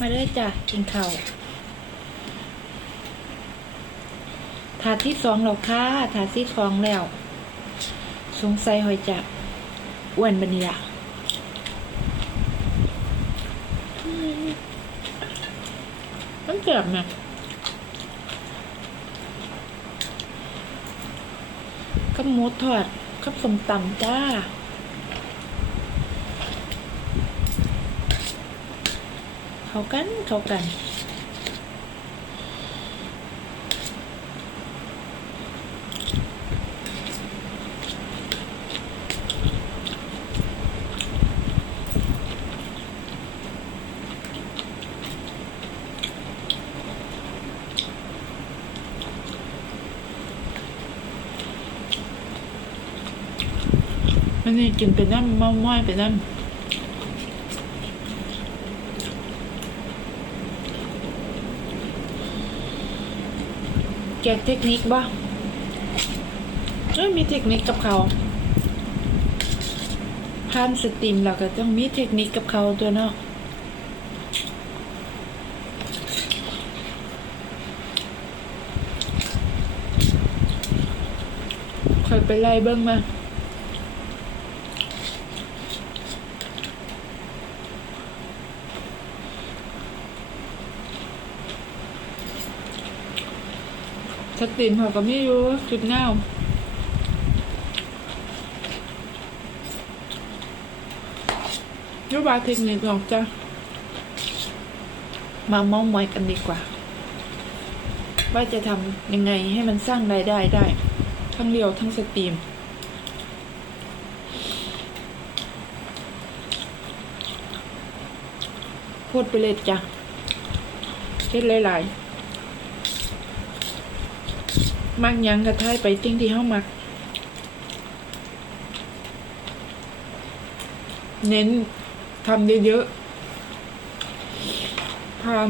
มาได้จ้ะกินข้าวถาดที่สองแล้วค่ะถาดที่สองแล้ว สงสัยหอยจะอ้วนบันนี้ละอืมมันเจ็บนะกับหมูทอดกับสมตำจ้า เข้ากันเข้ากันอันนี้กินเป็นน้ำเมาม้อยเป็นน้ำ แกเทคนิคบ้างเอ้ยมีเทคนิคกับเขาพานสตรีมเราก็ต้องมีเทคนิคกับเขาตัวเนาะคอยไปไล่เบิ้งมา สตรีมเขาก็ไม่รู้คลิปหน้ายุบาเทคนิคของจ้ะมามองมอยกันดีกว่า ว่าจะทำยังไงให้มันสร้างรายได้ได้ ทั้งเรียวทั้งสตรีม พูดไปเลยจ้ะเฮ็ดหลายๆ มักยังกระทายไปสิ่งที่เฮามัก เน้นทำเยอะๆทาน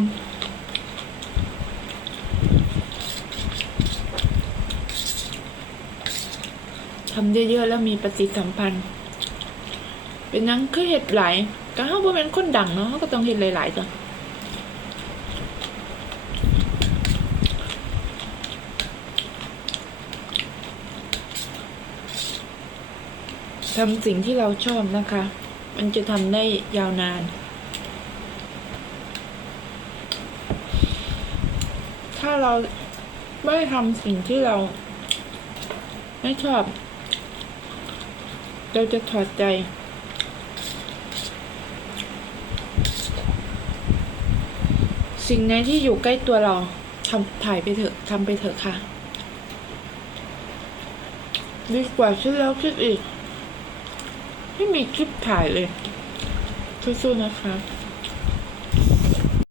ทำเยอะๆแล้วมีปฏิสัมพันธ์ เป็นนังคือเห็ดหลายก็เฮาบ่แม่นคนดังเนาะเฮาก็ต้องเห็ดหลายๆจ้ะ ทำสิ่งที่เราชอบนะคะ มันจะทำได้ยาวนาน ถ้าเราไม่ทำสิ่งที่เรา ไม่ชอบ เราจะถอดใจสิ่งไหนที่อยู่ใกล้ตัวเราทำถ่ายไปเถอะทำไปเถอะค่ะ ดีกว่าคิดแล้วคิดอีก ไม่มีคลิปถ่ายเลยสู้ๆนะคะ